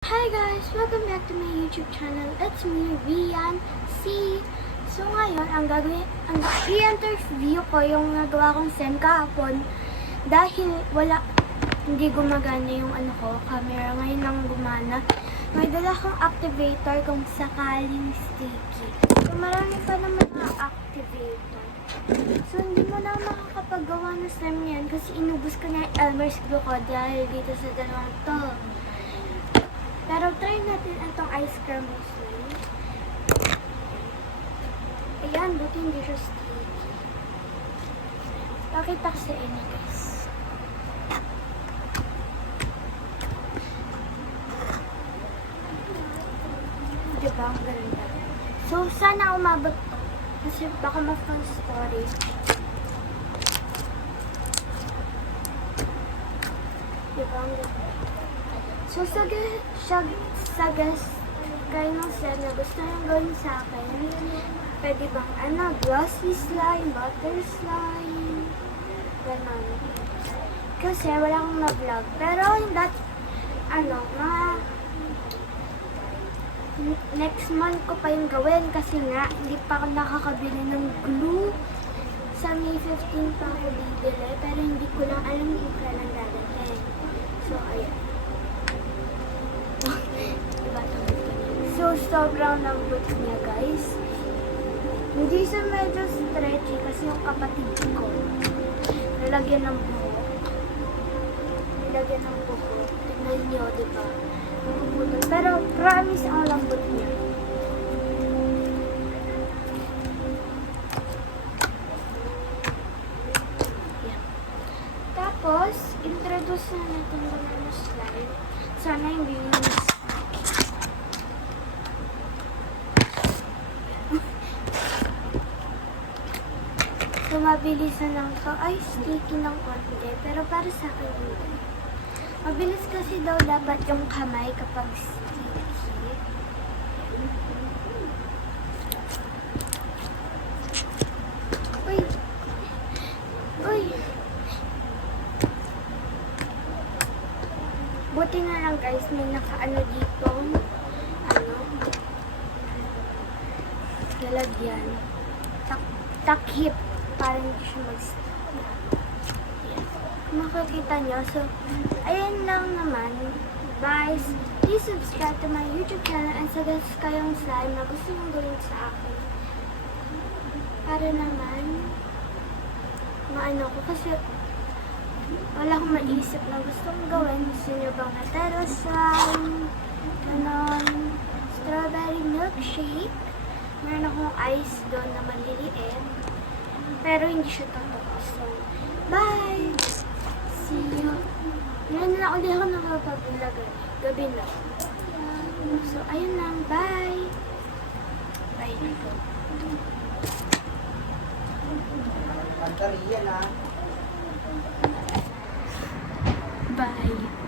Hi guys! Welcome back to my YouTube channel. It's me, Rian C. So ngayon, ang i-interview ko yung nagawa kong send kahapon dahil hindi gumagana yung camera. Ngayon lang gumana. May dala kong activator kung sakaling sticky. So marami pa naman na activator. So hindi mo na makakapagawa ng slime yan kasi inubos ko na yung Elmer's glue ko dahil dito sa dalawang to. Pero try natin itong ice cream slime. Ayan, buti hindi siya sticky. Pakita ko sa inyo guys. Diba? Ang ganda. So, sana umabot kasi baka ma-fun story. Diba? Ang ganda. So, sa guys, kayo nung said na gusto nyo gawin sa akin, pwede bang glossy slime, butter slime, gano'n. Kasi wala akong na-vlog. Pero, next month ko pa yung gawin kasi nga, hindi pa ako nakakabili ng glue. Sa May 15 pa ako bibili, pero hindi ko lang alam kung kailan dadating. So, ayan. So, sobrang lambot niya, guys. Hindi siya medyo stretchy kasi yung kapatid ko nalagyan ng buhok. Tignan nyo, diba? Pero, promise ang lambot niya. Yan. Tapos, introduce na natin yung slime. Sana hindi yun so, mabilisan lang to. Ay, sticky ng konti. Pero para sa akin, mabilis kasi daw dapat yung kamay kapag sticky. Uy! Uy! Buti na lang guys, may nakaano dito. Lalagyan. Takhip. Para hindi siya mag-stick. Yes. Makikita nyo. So, ayan lang naman. Guys, please subscribe to my YouTube channel and suggest kayong slime na gusto nyo gawin sa akin. Para naman, maano ko. Kasi, wala akong maisip na gusto kong gawin. Gusto nyo bang natero slime? Ganon. Strawberry milkshake. Meron akong ice doon na maliliit. Pero hindi siya totoo. So, bye! See you. Ngayon na ulit ako nakapag-vlog. Gabi na. So, ayun lang. Bye! Bye na po. Bye!